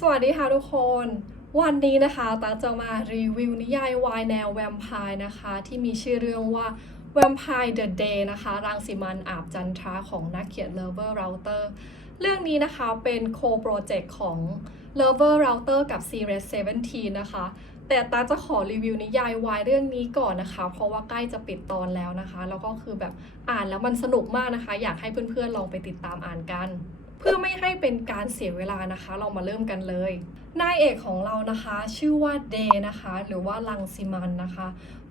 สวัสดีค่ะทุกคนวันนี้นะคะตาจะมารีวิวนิยายวายแนวแวมไพร์นะคะที่มีชื่อเรื่องว่า Vampire the Day นะคะรังสิมันต์อาบจันทราของนักเขียน Lover Router เรื่องนี้นะคะเป็นโคโปรเจกต์ของ Lover Router กับ Series 17นะคะแต่ตาจะขอรีวิวนิยายวายเรื่องนี้ก่อนนะคะเพราะว่าใกล้จะปิดตอนแล้วนะคะแล้วก็คือแบบอ่านแล้วมันสนุกมากนะคะอยากให้เพื่อนๆลองไปติดตามอ่านกันเพื่อไม่ให้เป็นการเสียเวลานะคะเรามาเริ่มกันเลยนายเอกของเรานะคะชื่อว่าเดนะคะหรือว่ารังสิมันนะคะ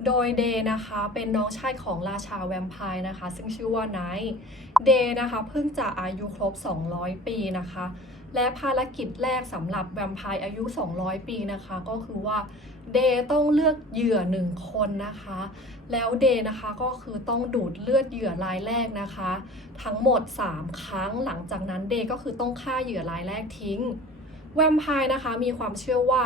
โดยเดนะคะเป็นน้องชายของราชาแวมไพร์นะคะซึ่งชื่อว่าไนท์เดนะคะเพิ่งจะอายุครบ200ปีนะคะและภารกิจแรกสำหรับแวมไพร์อายุ200ปีนะคะก็คือว่าเดต้องเลือกเหยื่อ1คนนะคะแล้วเดนะคะก็คือต้องดูดเลือดเหยื่อรายแรกนะคะทั้งหมด3ครั้งหลังจากนั้นเดก็คือต้องฆ่าเหยื่อรายแรกทิ้งแวมไพร์นะคะมีความเชื่อว่า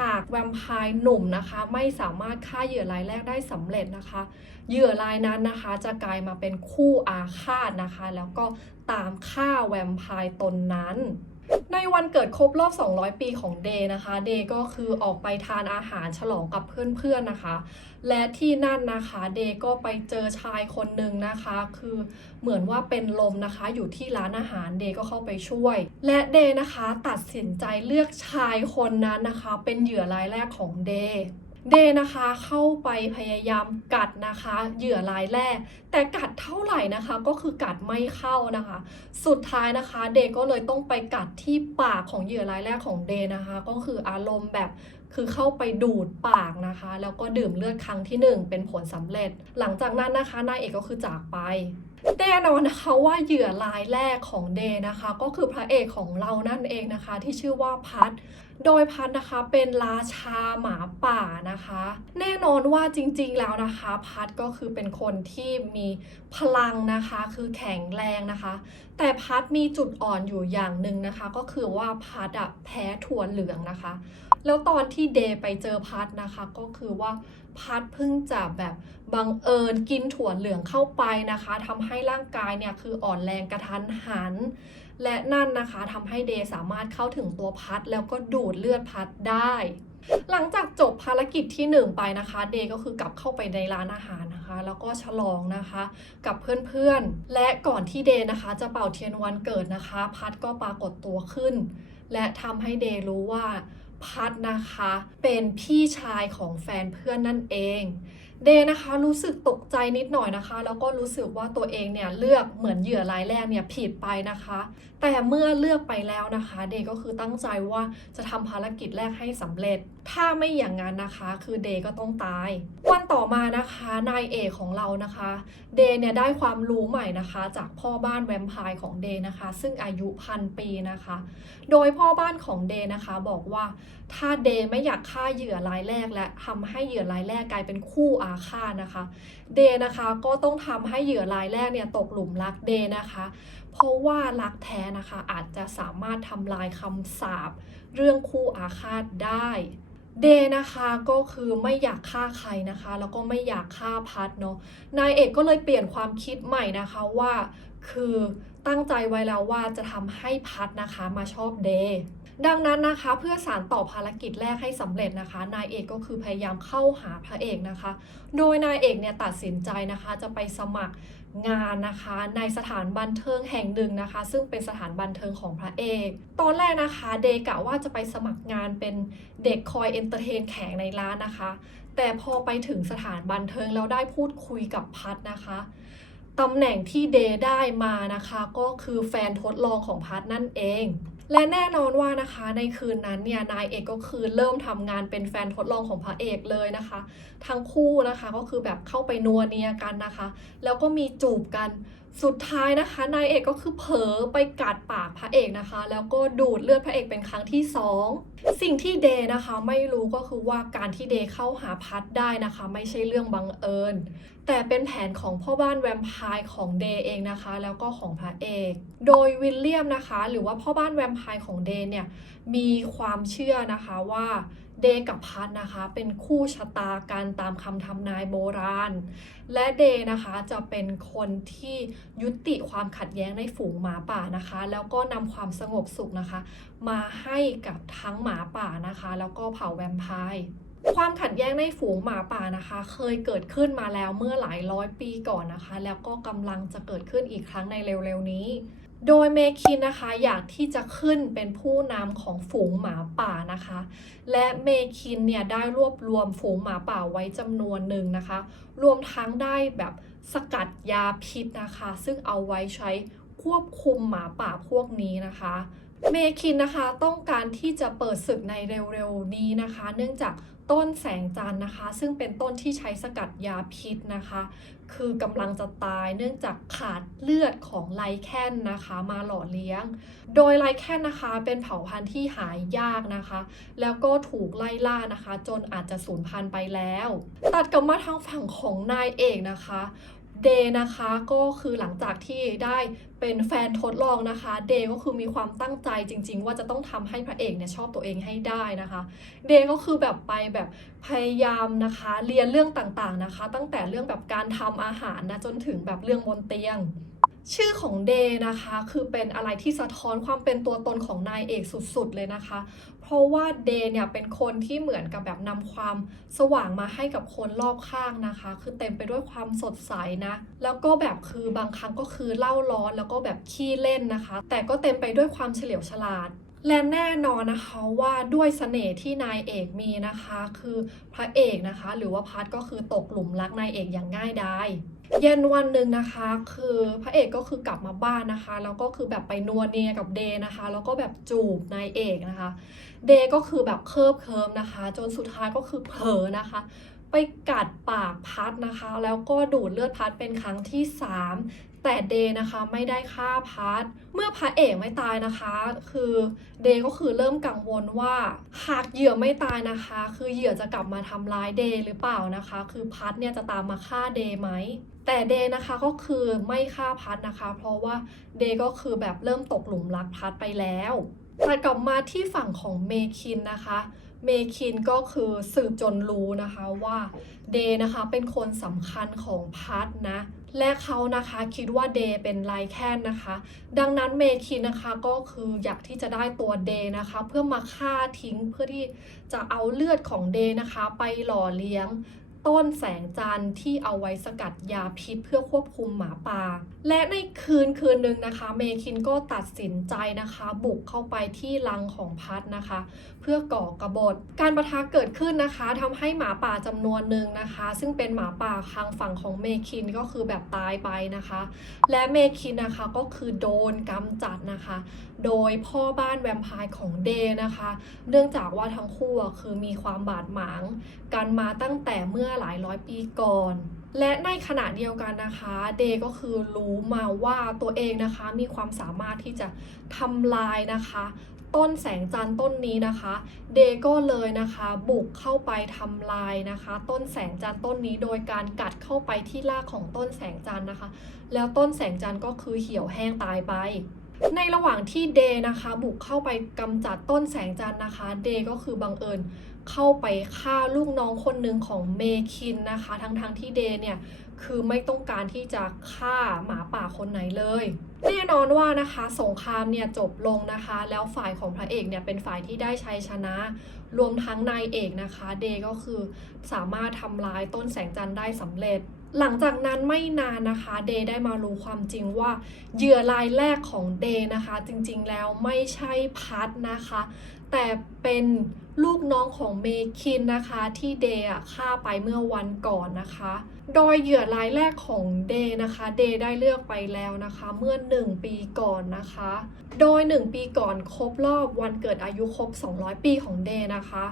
หากแวมไพร์หนุ่มนะคะไม่สามารถฆ่าเหยื่อรายแรกได้สำเร็จนะคะเหยื่อรายนั้นนะคะจะกลายมาเป็นคู่อาฆาตนะคะแล้วก็ตามฆ่าแวมไพร์ตนนั้นในวันเกิดครบรอบ200ปีของเดย์นะคะเดย์ก็คือออกไปทานอาหารฉลองกับเพื่อนๆนะคะและที่นั่นนะคะเดย์ก็ไปเจอชายคนหนึ่งนะคะคือเหมือนว่าเป็นลมนะคะอยู่ที่ร้านอาหารเดย์ก็เข้าไปช่วยและเดย์นะคะตัดสินใจเลือกชายคนนั้นนะคะเป็นเหยื่อรายแรกของเดย์นะคะเข้าไปพยายามกัดนะคะเหยื่อรายแรกแต่กัดเท่าไหร่นะคะก็คือกัดไม่เข้านะคะสุดท้ายนะคะเดก็เลยต้องไปกัดที่ปากของเหยื่อรายแรกของเดนะคะก็คืออารมณ์แบบคือเข้าไปดูดปากนะคะแล้วก็ดื่มเลือดครั้งที่1เป็นผลสำเร็จหลังจากนั้นนะคะนายเอกก็คือจากไปแน่นอนนะคะว่าเหยื่อรายแรกของเดนะคะก็คือพระเอกของเรานั่นเองนะคะที่ชื่อว่าพัทโดยพัทนะคะเป็นราชาหมาป่านะคะแน่นอนว่าจริงๆแล้วนะคะพัทก็คือเป็นคนที่มีพลังนะคะคือแข็งแรงนะคะแต่พัทมีจุดอ่อนอยู่อย่างหนึ่งนะคะก็คือว่าพัทแพ้ถั่วเหลืองนะคะแล้วตอนที่เดไปเจอพัทนะคะก็คือว่าพัทเพิ่งจะแบบบังเอิญกินถั่วเหลืองเข้าไปนะคะทำให้ร่างกายเนี่ยคืออ่อนแรงกระทันหันและนั่นนะคะทำให้เดสามารถเข้าถึงตัวพัทแล้วก็ดูดเลือดพัทได้หลังจากจบภารกิจที่1ไปนะคะเดก็คือกลับเข้าไปในร้านอาหารนะคะแล้วก็ฉลองนะคะกับเพื่อนๆและก่อนที่เดนะคะจะเป่าเทียนวันเกิดนะคะพัทก็ปรากฏตัวขึ้นและทำให้เดรู้ว่าพัทนะคะเป็นพี่ชายของแฟนเพื่อนนั่นเองเดนะคะรู้สึกตกใจนิดหน่อยนะคะแล้วก็รู้สึกว่าตัวเองเนี่ยเลือกเหมือนเหยื่อรายแรกเนี่ยผิดไปนะคะแต่เมื่อเลือกไปแล้วนะคะเดก็คือตั้งใจว่าจะทำภารกิจแรกให้สำเร็จถ้าไม่อย่างนั้นนะคะคือเดก็ต้องตายวันต่อมานะคะนายเอกของเรานะคะเดเนี่ยได้ความรู้ใหม่นะคะจากพ่อบ้านแวมไพร์ของเดนะคะซึ่งอายุ1,000 ปีนะคะโดยพ่อบ้านของเดนะคะบอกว่าถ้าเดไม่อยากฆ่าเหยื่อรายแรกและทำให้เหยื่อรายแรกกลายเป็นคู่อาฆาตนะคะเดนะคะก็ต้องทำให้เหยื่อรายแรกเนี่ยตกหลุมรักเดนะคะเพราะว่ารักแท้นะคะอาจจะสามารถทำลายคำสาปเรื่องคู่อาฆาตได้เดนะคะก็คือไม่อยากฆ่าใครนะคะแล้วก็ไม่อยากฆ่าพัทเนาะนายเอกก็เลยเปลี่ยนความคิดใหม่นะคะว่าคือตั้งใจไว้แล้วว่าจะทำให้พัทนะคะมาชอบเดดังนั้นนะคะเพื่อสานต่อภารกิจแรกให้สำเร็จนะคะนายเอกก็คือพยายามเข้าหาพระเอกนะคะโดยนายเอกเนี่ยตัดสินใจนะคะจะไปสมัครงานนะคะในสถานบันเทิงแห่งหนึ่งนะคะซึ่งเป็นสถานบันเทิงของพระเอกตอนแรกนะคะเดกะว่าจะไปสมัครงานเป็นเด็กคอยเอนเตอร์เทนแขกในร้านนะคะแต่พอไปถึงสถานบันเทิงแล้วได้พูดคุยกับพัทนะคะตำแหน่งที่เดได้มานะคะก็คือแฟนทดลองของพัทนั่นเองและแน่นอนว่านะคะในคืนนั้นเนี่ยนายเอกก็คือเริ่มทำงานเป็นแฟนทดลองของพระเอกเลยนะคะทั้งคู่นะคะก็คือแบบเข้าไปนัวเนียกันนะคะแล้วก็มีจูบกันสุดท้ายนะคะนายเอกก็คือเผลอไปกัดปากพระเอกนะคะแล้วก็ดูดเลือดพระเอกเป็นครั้งที่2สิ่งที่เดนะคะไม่รู้ก็คือว่าการที่เดเข้าหาพัทได้นะคะไม่ใช่เรื่องบังเอิญแต่เป็นแผนของพ่อบ้านแวมไพร์ของเดย์เองนะคะแล้วก็ของพระเอกโดยวิลเลียมนะคะหรือว่าพ่อบ้านแวมไพร์ของเดย์เนี่ยมีความเชื่อนะคะว่า เดย์กับพัทนะคะเป็นคู่ชะตากันตามคำทำนายโบราณและเดย์นะคะจะเป็นคนที่ยุติความขัดแย้งในฝูงหมาป่านะคะแล้วก็นำความสงบสุขนะคะมาให้กับทั้งหมาป่านะคะแล้วก็เผ่าแวมไพร์ความขัดแย้งในฝูงหมาป่านะคะเคยเกิดขึ้นมาแล้วเมื่อหลายร้อยปีก่อนนะคะแล้วก็กำลังจะเกิดขึ้นอีกครั้งในเร็วๆนี้โดยเมคินนะคะอยากที่จะขึ้นเป็นผู้นำของฝูงหมาป่านะคะและเมคินเนี่ยได้รวบรวมฝูงหมาป่าไว้จำนวนหนึ่งนะคะรวมทั้งได้แบบสกัดยาพิษนะคะซึ่งเอาไว้ใช้ควบคุมหมาป่าพวกนี้นะคะเมคินนะคะต้องการที่จะเปิดศึกในเร็วๆนี้นะคะเนื่องจากต้นแสงจันทร์นะคะซึ่งเป็นต้นที่ใช้สกัดยาพิษนะคะคือกำลังจะตายเนื่องจากขาดเลือดของไลแคนนะคะมาหล่อเลี้ยงโดยไลแคนนะคะเป็นเผ่าพันธุ์ที่หายากนะคะแล้วก็ถูกไล่ล่านะคะจนอาจจะสูญพันธุ์ไปแล้วตัดกลับมาทางฝั่งของนายเอกนะคะเดย์นะคะก็คือหลังจากที่ได้เป็นแฟนทดลองนะคะเดย์ก็คือมีความตั้งใจจริงๆว่าจะต้องทำให้พระเอกเนี่ยชอบตัวเองให้ได้นะคะเดย์ก็คือแบบไปแบบพยายามนะคะเรียนเรื่องต่างๆนะคะตั้งแต่เรื่องแบบการทำอาหารนะจนถึงแบบเรื่องบนเตียงชื่อของเดย์นะคะคือเป็นอะไรที่สะท้อนความเป็นตัวตนของนายเอกสุดๆเลยนะคะเพราะว่าเดย์เนี่ยเป็นคนที่เหมือนกับแบบนำความสว่างมาให้กับคนรอบข้างนะคะคือเต็มไปด้วยความสดใสนะแล้วก็แบบคือบางครั้งก็คือเล่าร้อนแล้วก็แบบขี้เล่นนะคะแต่ก็เต็มไปด้วยความเฉลียวฉลาดและแน่นอนนะคะว่าด้วยเสน่ห์ที่นายเอกมีนะคะคือพระเอกนะคะหรือว่าพัทก็คือตกหลุมรักนายเอกอย่างง่ายดายเย็นวันหนึ่งนะคะคือพระเอกก็คือกลับมาบ้านนะคะแล้วก็คือแบบไปนัวเนียกับเดย์นะคะแล้วก็แบบจูบนายเอกนะคะเดย์ก็คือแบบเคิมนะคะจนสุดท้ายก็คือเผลอนะคะไปกัดปากพัทนะคะแล้วก็ดูดเลือดพัทเป็นครั้งที่3แต่เดย์นะคะไม่ได้ฆ่าพัทเมื่อพระเอกไม่ตายนะคะคือเดย์ก็คือเริ่มกังวลว่าหากเหยื่อไม่ตายนะคะคือเหยื่อจะกลับมาทำร้ายเดย์หรือเปล่านะคะคือพัทเนี่ยจะตามมาฆ่าเดย์ไหมแต่เดย์นะคะก็คือไม่ฆ่าพัทนะคะเพราะว่าเดย์ก็คือแบบเริ่มตกหลุมรักพัทไปแล้วแต่กลับมาที่ฝั่งของเมคินนะคะเมคินก็คือสืบจนรู้นะคะว่าเดย์นะคะเป็นคนสำคัญของพัทนะและเขานะคะคิดว่าเดย์เป็นไลแคนนะคะดังนั้นเมคินนะคะก็คืออยากที่จะได้ตัวเดย์นะคะเพื่อมาฆ่าทิ้งเพื่อที่จะเอาเลือดของเดย์นะคะไปหล่อเลี้ยงต้นแสงจันทร์ที่เอาไว้สกัดยาพิษเพื่อควบคุมหมาป่าและในคืนหนึ่งนะคะเมคินก็ตัดสินใจนะคะบุกเข้าไปที่รังของพัทนะคะเพื่อก่อกบฏการปะทะเกิดขึ้นนะคะทำให้หมาป่าจำนวนหนึ่งนะคะซึ่งเป็นหมาป่าทางฝั่งของเมคินก็คือแบบตายไปนะคะและเมคินนะคะก็คือโดนกำจัดนะคะโดยพ่อบ้านแวมไพร์ของเดย์นะคะเนื่องจากว่าทั้งคู่คือมีความบาดหมางกันมาตั้งแต่เมื่อหลายร้อยปีก่อนและในขณะเดียวกันนะคะเดย์ก็คือรู้มาว่าตัวเองนะคะมีความสามารถที่จะทำลายนะคะต้นแสงจันทร์ต้นนี้นะคะเดย์ก็เลยนะคะบุกเข้าไปทำลายนะคะต้นแสงจันทร์ต้นนี้โดยการกัดเข้าไปที่รากของต้นแสงจันทร์นะคะแล้วต้นแสงจันทร์ก็คือเหี่ยวแห้งตายไปในระหว่างที่เดย์นะคะบุกเข้าไปกำจัดต้นแสงจันทร์นะคะเดย์ก็คือบังเอิญเข้าไปฆ่าลูกน้องคนหนึ่งของเมคินนะคะทั้งที่เดย์เนี่ยคือไม่ต้องการที่จะฆ่าหมาป่าคนไหนเลยแน่นอนว่านะคะสงครามเนี่ยจบลงนะคะแล้วฝ่ายของพระเอกเนี่ยเป็นฝ่ายที่ได้ชัยชนะรวมทั้งนายเอกนะคะเดย์ก็คือสามารถทำลายต้นแสงจันทร์ได้สำเร็จหลังจากนั้นไม่นานนะคะเดย์ได้มารู้ความจริงว่าเหยื่อรายแรกของเดย์นะคะจริงๆแล้วไม่ใช่พัทนะคะแต่เป็นลูกน้องของเมคินนะคะที่เดย์ฆ่าไปเมื่อวันก่อนนะคะโดยเหยื่อรายแรกของเดย์นะคะเดย์ได้เลือกไปแล้วนะคะเมื่อ1ปีก่อนนะคะโดย1ปีก่อนครบรอบวันเกิดอายุครบ200ปีของเดย์นะคะ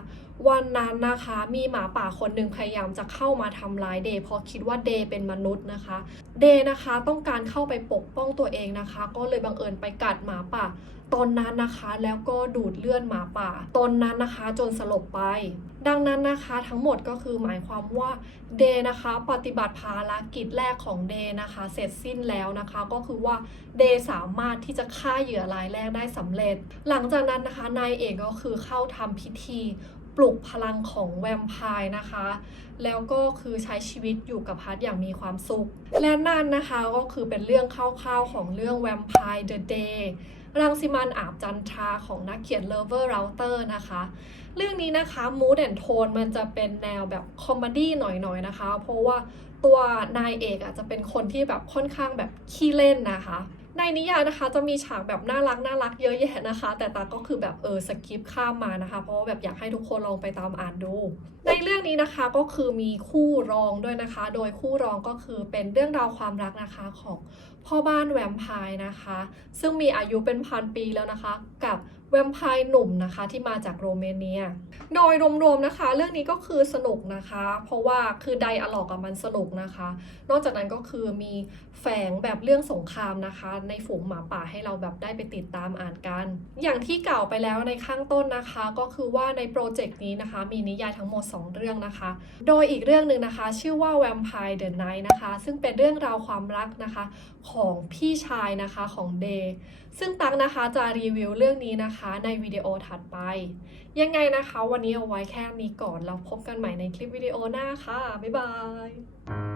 วันนั้นนะคะมีหมาป่าคนหนึ่งพยายามจะเข้ามาทำร้ายเดย์เพราะคิดว่าเดย์เป็นมนุษย์นะคะเดย์นะคะต้องการเข้าไปปกป้องตัวเองนะคะก็เลยบังเอิญไปกัดหมาป่าตนนั้นนะคะแล้วก็ดูดเลือดหมาป่าตนนั้นนะคะจนสลบไปดังนั้นนะคะทั้งหมดก็คือหมายความว่าเดย์นะคะปฏิบัติภารกิจแรกของเดย์นะคะเสร็จสิ้นแล้วนะคะก็คือว่าเดย์สามารถที่จะฆ่าเหยื่อรายแรกได้สำเร็จหลังจากนั้นนะคะนายเอกก็คือเข้าทำพิธี ปลุกพลังของแวมไพร์นะคะแล้วก็คือใช้ชีวิตอยู่กับพัทอย่างมีความสุขและนั่นนะคะก็คือเป็นเรื่องคร่าวๆของเรื่อง Vampire the Day รังสิมันต์อาบจันทราของนักเขียน Lover Router นะคะเรื่องนี้นะคะ Mood and Tone มันจะเป็นแนวแบบคอมเมดี้หน่อยๆนะคะเพราะว่าตัวนายเอกจะเป็นคนที่แบบค่อนข้างแบบขี้เล่นนะคะในนิยายนะคะจะมีฉากแบบน่ารักเยอะแยะนะคะแต่ตาก็คือแบบสกิปข้ามมานะคะเพราะว่าแบบอยากให้ทุกคนลองไปตามอ่านดูในเรื่องนี้นะคะก็คือมีคู่รองด้วยนะคะโดยคู่รองก็คือเป็นเรื่องราวความรักนะคะของพ่อบ้านแวมไพร์นะคะซึ่งมีอายุเป็นพันปีแล้วนะคะกับแวมไพร์หนุ่มนะคะที่มาจากโรมาเนียโดยรวมๆนะคะเรื่องนี้ก็คือสนุกนะคะเพราะว่าคือไดอะล็อกมันสนุกนะคะนอกจากนั้นก็คือมีแฝงแบบเรื่องสงครามนะคะในฝูงหมาป่าให้เราแบบได้ไปติดตามอ่านกันอย่างที่กล่าวไปแล้วในข้างต้นนะคะก็คือว่าในโปรเจกต์นี้นะคะมีนิยายทั้งหมด2เรื่องนะคะโดยอีกเรื่องหนึ่งนะคะชื่อว่า Vampire the Night นะคะซึ่งเป็นเรื่องราวความรักนะคะของพี่ชายนะคะของเดย์ซึ่งตั๊กนะคะจะรีวิวเรื่องนี้นะคะในวิดีโอถัดไปยังไงนะคะวันนี้เอาไว้แค่นี้ก่อนแล้วพบกันใหม่ในคลิปวิดีโอหน้าค่ะบ๊ายบาย